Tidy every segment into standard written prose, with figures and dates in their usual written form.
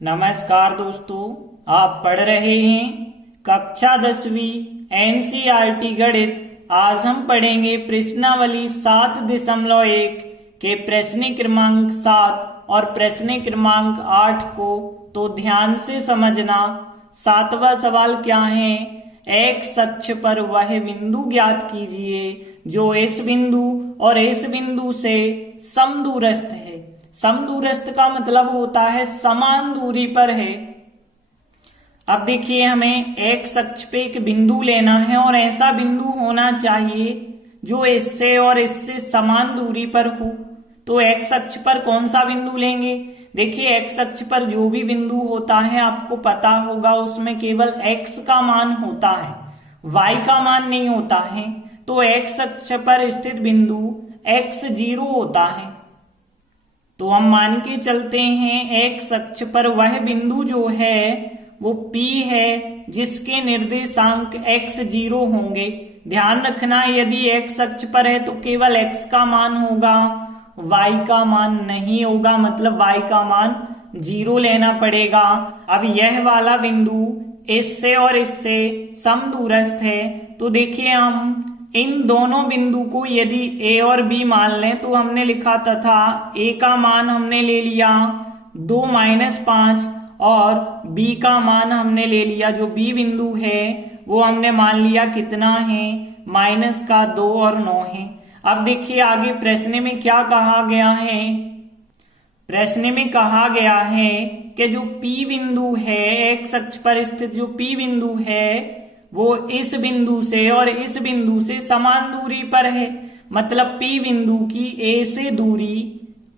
नमस्कार दोस्तों, आप पढ़ रहे हैं कक्षा 10वीं एनसीईआरटी गणित। आज हम पढ़ेंगे प्रश्नावली 7.1 के प्रश्न क्रमांक 7 और प्रश्न क्रमांक 8 को। तो ध्यान से समझना। 7वां सवाल क्या है? एक्स अक्ष पर वह बिंदु ज्ञात कीजिए जो इस बिंदु और इस बिंदु से समदूरस्थ है। समदूरस्थ का मतलब होता है समान दूरी पर है। अब देखिए, हमें एक्स अक्ष पे एक बिंदु लेना है और ऐसा बिंदु होना चाहिए जो इससे और इससे समान दूरी पर हो। तो एक्स अक्ष पर कौन सा बिंदु लेंगे? देखिए, एक्स अक्ष पर जो भी बिंदु होता है आपको पता होगा उसमें केवल एक्स का मान होता है, वाई का मान नहीं होता है। तो एक्स अक्ष पर स्थित बिंदु x0 होता है। तो हम मान के चलते हैं एक्स अक्ष पर वह बिंदु जो है वो P है जिसके निर्देशांक x0 होंगे। ध्यान रखना, यदि x अक्ष पर है तो केवल x का मान होगा, y का मान नहीं होगा, मतलब y का मान 0 लेना पड़ेगा। अब यह वाला बिंदु इससे और इससे समदूरस्थ है। तो देखिए, हम इन दोनों बिंदु को यदि a और b मान लें तो हमने लिखा तथा a का मान हमने ले लिया 2 - 5 और b का मान हमने ले लिया, जो b बिंदु है वो हमने मान लिया कितना है, -2 और 9 है। अब देखिए आगे प्रश्न में क्या कहा गया है। प्रश्न में कहा गया है कि जो p बिंदु है, एक्स अक्ष पर स्थित जो p बिंदु है वो इस बिंदु से और इस बिंदु से समान दूरी पर है। मतलब P बिंदु की A से दूरी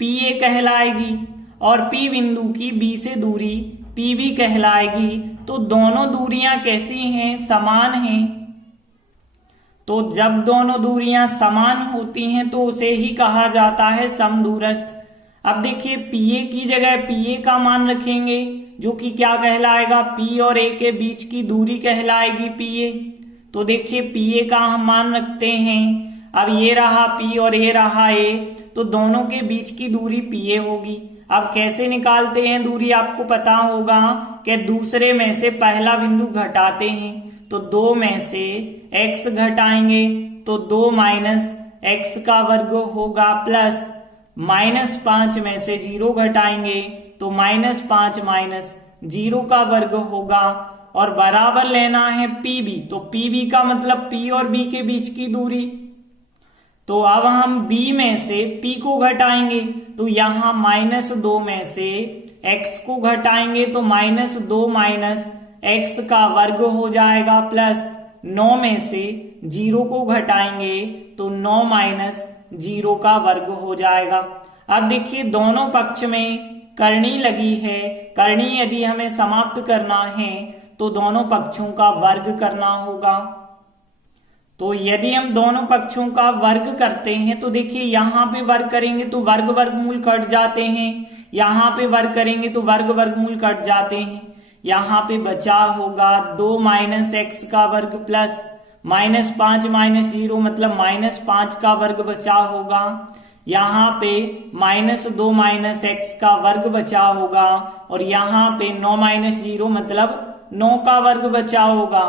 PA कहलाएगी और P बिंदु की B से दूरी PB कहलाएगी। तो दोनों दूरियां कैसी हैं? समान हैं। तो जब दोनों दूरियां समान होती हैं तो उसे ही कहा जाता है समदूरस्थ। अब देखिए, PA की जगह PA का मान रखेंगे जो कि क्या कहलाएगा, P और A के बीच की दूरी कहलाएगी PA। तो देखिए, PA का हम मान रखते हैं। अब ये रहा P और ये रहा A, तो दोनों के बीच की दूरी PA होगी। अब कैसे निकालते हैं दूरी? आपको पता होगा कि दूसरे में से पहला बिंदु घटाते हैं। तो 2 में से x घटाएंगे तो 2 - x का वर्ग होगा, प्लस -5 में से 0 घटाएंगे तो -5 - 0 का वर्ग होगा और बराबर लेना है PB। तो PB का मतलब P और B के बीच की दूरी। तो अब हम B में से P को घटाएंगे तो यहां -2 में से x को घटाएंगे तो -2 - x का वर्ग हो जाएगा, प्लस 9 में से 0 को घटाएंगे तो 9 - 0 का वर्ग हो जाएगा। अब देखिए, दोनों पक्ष में करनी लगी है। करनी यदि हमें समाप्त करना है तो दोनों पक्षों का वर्ग करना होगा। तो यदि हम दोनों पक्षों का वर्ग करते हैं तो देखिए, यहाँ पे वर्ग करेंगे तो वर्ग वर्गमूल कट जाते हैं, यहाँ पे वर्ग करेंगे तो वर्ग वर्गमूल कट जाते हैं। यहाँ पे बचा होगा 2 - x का वर्ग प्लस -5 - 0 मतलब -5 का वर्ग बचा होगा। यहाँ पे -2 - x का वर्ग बचा होगा और यहाँ पे 9 - 0 मतलब 9 का वर्ग बचा होगा।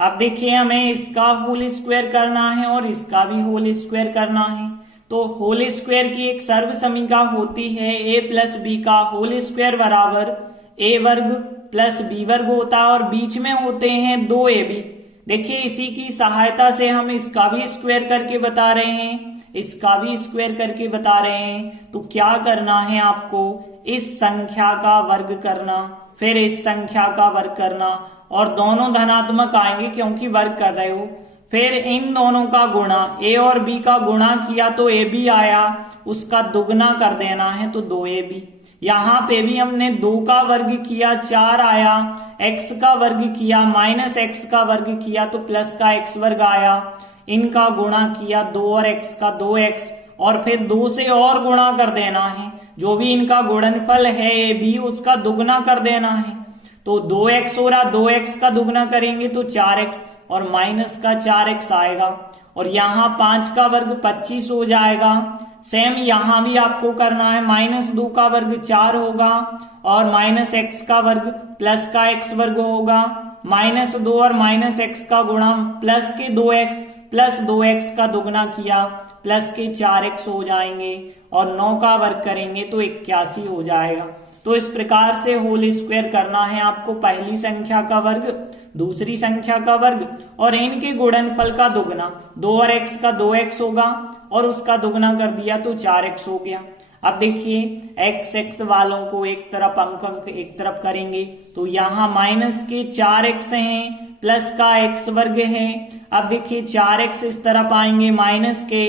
अब देखिए, हमें इसका होल स्क्वायर करना है और इसका भी होल स्क्वायर करना है। तो होल स्क्वायर की एक सर्व समीकरण होती है a + b का होल स्क्वायर बराबर a वर्ग प्लस b वर्ग होता है और बीच में होते हैं 2ab। देखिए, इसी की सहायता से हम इसका भी स्क्वायर करके बता रहे हैं, इसका भी स्क्वायर करके बता रहे हैं। तो क्या करना है आपको? इस संख्या का वर्ग करना, फिर इस संख्या का वर्ग करना और दोनों धनात्मक आएंगे क्योंकि वर्ग कर रहे हो। फिर इन दोनों का गुणा, a और b का गुणा किया तो ab आया, उसका दुगना कर देना है तो 2ab। यहाँ पे भी हमने 2 का वर्ग किया 4 आया, x का वर्ग किया -x का वर्ग किया तो प्लस का x वर्ग आया। इनका गुणा किया 2 और x का 2x और फिर 2 से और गुणा कर देना है। जो भी इनका गुणनफल है ab उसका दुगना कर देना है। तो 2x हो रहा, 2x का दुगना करेंगे तो 4x और माइनस का 4x आएगा और यहाँ 5 का वर्ग 25 हो जाएगा। सेम यहाँ भी आपको करना है। -2 का वर्ग 4 होगा और -x का वर्ग प्लस का x वर्ग होगा। -2 और -x का गुणा प्लस के 2x प्लस 2x का दुगना किया प्लस के 4x हो जाएंगे और 9 का वर्ग करेंगे तो 81 हो जाएगा। तो इस प्रकार से होल स्क्वायर करना है आपको पहली संख्या का वर्ग, दूसरी संख्या का वर्ग और इनके गुणनफल का दुगना। 2 और x का 2x होगा और उसका दुगना कर दिया तो 4x हो गया। अब देखिए x वालों को एक तरफ अंक एक तरफ करेंगे तो यहाँ माइनस के 4x हैं प्लस का x वर्ग है। अब देखिए 4x इस तरफ आएंगे माइनस के,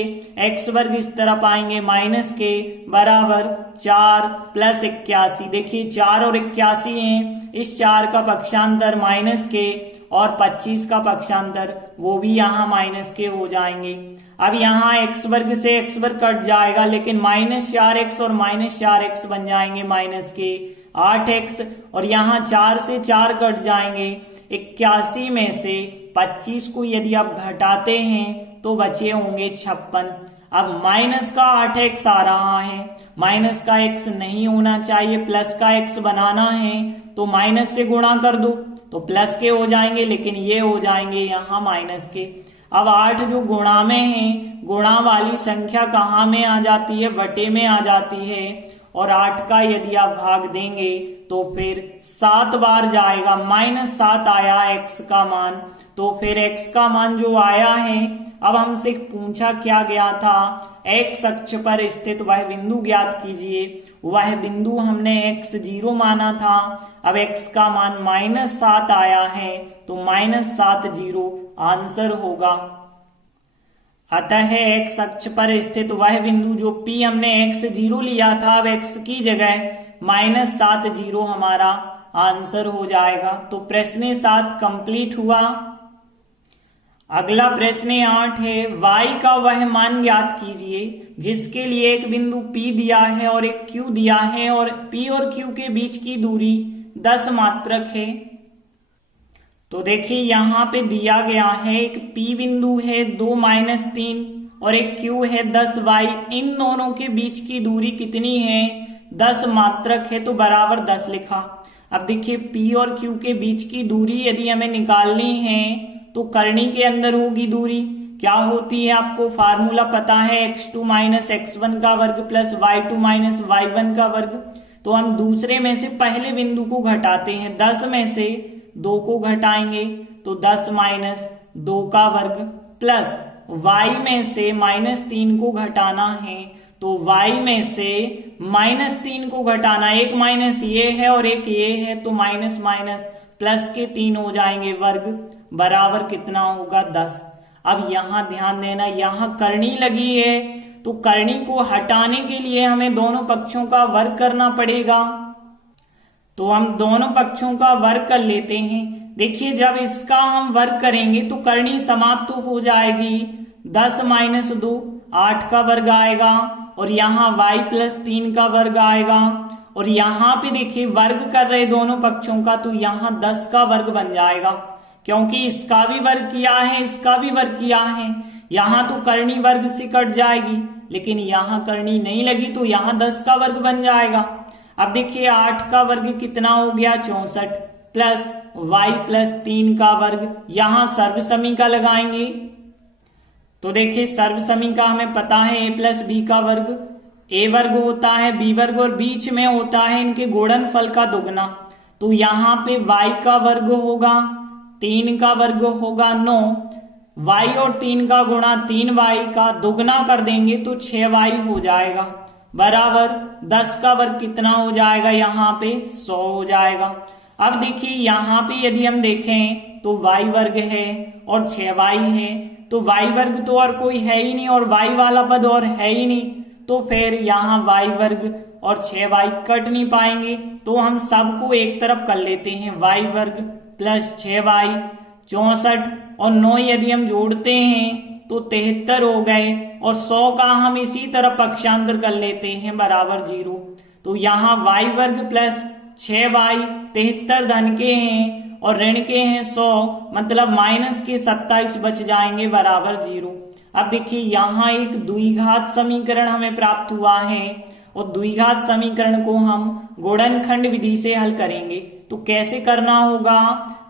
x वर्ग इस तरफ आएंगे माइनस के, बराबर 4 प्लस 81। देखिए 4 और 81 हैं, इस 4 का पक्षांतर माइनस के और 25 का पक्षांतर वो भी यहाँ माइनस के हो जाएंगे। अब यहाँ x वर्ग से x वर्ग कट जाएगा लेकिन -4x और -4x बन जाएंगे माइनस के 8x और यहाँ 4 से 4 कट जाएंगे। 81 में से 25 को यदि आप घटाते हैं तो बचे होंगे 56। अब माइनस का 8x आ रहा है, माइनस का x नहीं होना चाहिए, प्लस का x बनाना है तो माइनस से गुणा कर दो तो प्लस के हो जाएंगे लेकिन ये हो जाएंगे यहाँ माइनस के। अब 8 जो गुणा में है, गुणा वाली संख्या कहाँ में आ जाती है, बटे में आ जाती है और 8 का यदि आप भाग देंगे तो फिर 7 बार जाएगा। -7 आया x का मान, तो फिर x का मान जो आया है, अब हमसे पूछा क्या गया था, x अक्ष पर स्थित वह बिंदु ज्ञात कीजिए। वह बिंदु हमने x0 माना था। अब x का मान -7 आया है तो -7 आंसर होगा। अतः x अक्ष पर स्थित वह बिंदु जो P हमने x0 लिया था, अब x की जगह -7 हमारा आंसर हो जाएगा। तो प्रश्न 7 कंप्लीट हुआ। अगला प्रश्न 8 है, y का वह मान ज्ञात कीजिए जिसके लिए एक बिंदु P दिया है और एक Q दिया है और P और Q के बीच की दूरी 10 मात्रक है। तो देखिए यहाँ पे दिया गया है एक P बिंदु है 2 - 3 और एक Q है 10y। इन दोनों के बीच की दूरी कितनी है, 10 मात्रक है तो बराबर 10 लिखा। अब देखिए P और Q के बीच की दूरी यदि हमें निकालनी है तो करनी के अंदर होगी दूरी, क्या होती है आपको फार्मूला पता है, x2 - x1 का वर्ग प्लस y2 - y1 का वर्ग। तो हम दूसरे में से पहले बिंदु को घटाते हैं, 10 में से 2 को घटाएंगे तो 10 - 2 का वर्ग प्लस y में से -3 को घटाना है तो y में से -3 को घटाना, एक माइनस ये है और एक ये है तो माइनस माइनस प्लस के 3 हो जाएंगे वर्ग, बराबर कितना होगा 10। अब यहां ध्यान देना, यहां करनी लगी है तो करनी को हटाने के लिए हमें दोनों पक्षों का वर्ग करना पड़ेगा। तो हम दोनों पक्षों का वर्ग कर लेते हैं। देखिए जब इसका हम वर्ग करेंगे तो करनी समाप्त तो हो जाएगी, 10 - 2 8 का वर्ग आएगा और यहाँ y + 3 का वर्ग आएगा और यहाँ पे देखिए वर्ग कर रहे दोनों पक्षों का तो यहाँ 10 का वर्ग बन जाएगा, क्योंकि इसका भी वर्ग किया है इसका भी वर्ग किया है। यहाँ तो करनी वर्ग से कट जाएगी लेकिन यहाँ करनी नहीं लगी तो यहाँ 10 का वर्ग बन जाएगा। अब देखिए 8 का वर्ग कितना हो गया 64 प्लस y + 3 का वर्ग, यहाँ सर्वसमी का लगाएंगे तो देखिए सर्वसमी का हमें पता है a + b का वर्ग, a वर्ग होता है b वर्ग और बीच में होता है इनके गुणनफल का दुगना। तो यहाँ पे y का वर्ग होगा, 3 का वर्ग होगा 9, y और 3 का गुणा 3y का दुगना कर देंगे तो 6y हो जाएगा, बराबर 10 का वर्ग कितना हो जाएगा, यहाँ पे 100 हो जाएगा। अब देखिए यहाँ पे यदि हम देखें तो y वर्ग है और 6y है तो y वर्ग तो और कोई है ही नहीं और y वाला पद और है ही नहीं, तो फिर यहाँ y वर्ग और 6y कट नहीं पाएंगे तो हम सबको एक तरफ कर लेते हैं, y वर्ग प्लस 6y 64 और 9 यदि हम जोड़ते हैं तो 73 हो गए और 100 का हम इसी तरह पक्षांतर कर लेते हैं बराबर 0। तो यहाँ y वर्ग प्लस 6y 73 धन के हैं और ऋण के हैं 100, मतलब माइनस के 27 बच जाएंगे बराबर 0। अब देखिए यहाँ एक द्विघात समीकरण हमें प्राप्त हुआ है और द्विघात समीकरण को हम गुणनखंड विधि से हल करेंगे। तो कैसे करना होगा,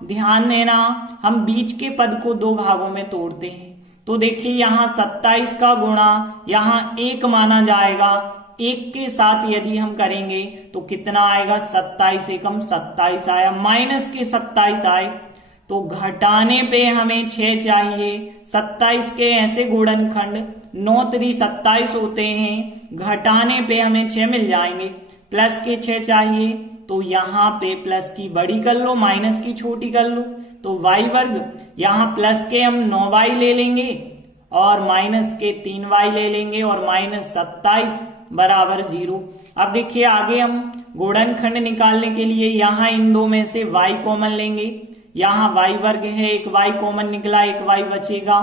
ध्यान देना, हम बीच के पद को दो भागों में तोड़ते हैं। तो देखिए यहाँ 27 का गुणा यहाँ 1 माना जाएगा, 1 के साथ यदि हम करेंगे तो कितना आएगा, 27 एकम 27 आया, माइनस के 27 आए तो घटाने पे हमें 6 चाहिए। 27 के ऐसे गुणनखंड 9 3 27 होते हैं, घटाने पे हमें 6 मिल जाएंगे, प्लस के 6 चाहिए तो यहाँ पे प्लस की बड़ी कर लो, माइनस की छोटी कर लो, तो y वर्ग, यहाँ प्लस के हम 9y ले लेंगे और माइनस के 3y ले लेंगे और माइनस 27 बराबर 0। अब देखिए आगे हम गुणनखंड निकालने के लिए यहाँ इन दो में से y कॉमन लेंगे। यहाँ y वर्ग है, एक y कॉमन निकला, एक y बचेगा,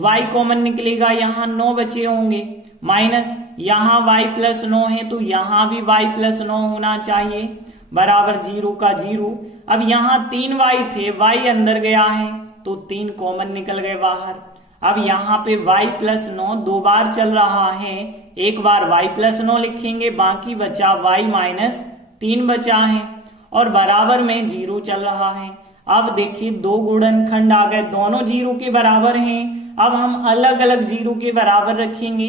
y कॉमन निकलेगा, यहाँ 9 बचे होंगे, माइनस यहाँ y प्लस 9 है तो यहाँ भी y प्लस 9 होना चाहिए, बराबर 0 का 0। अब यहाँ 3y थे, y अंदर गया है तो 3 कॉमन निकल गए बाहर। अब यहाँ पे y प्लस 9 दो बार चल रहा है, एक बार y प्लस 9 लिखेंगे, बाकी बचा y माइनस 3 बचा है और बराबर में 0 चल रहा है। अब देखिए दो गुणनखंड आ गए, दोनों 0 के बराबर हैं। अब हम अलग अलग 0 के बराबर रखेंगे,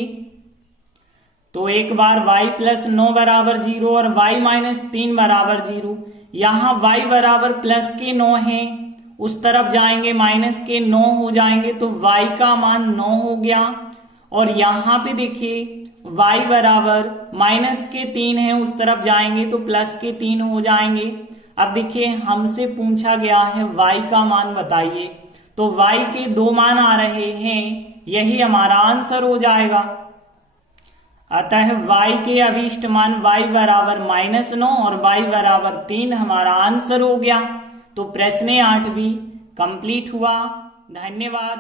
तो एक बार y प्लस 9 बराबर 0 और y माइनस 3 बराबर 0। यहाँ y बराबर प्लस के 9 है, उस तरफ जाएंगे माइनस के 9 हो जाएंगे तो y का मान 9 हो गया। और यहाँ पे देखिए y बराबर माइनस के 3 है, उस तरफ जाएंगे तो प्लस के 3 हो जाएंगे। अब देखिए हमसे पूछा गया है y का मान बताइए, तो y के दो मान आ रहे हैं, यही हमारा आंसर हो जाएगा। अतः y के अभीष्ट मान y बराबर -9 और y बराबर 3 हमारा आंसर हो गया। तो प्रश्न 8 भी कंप्लीट हुआ। धन्यवाद।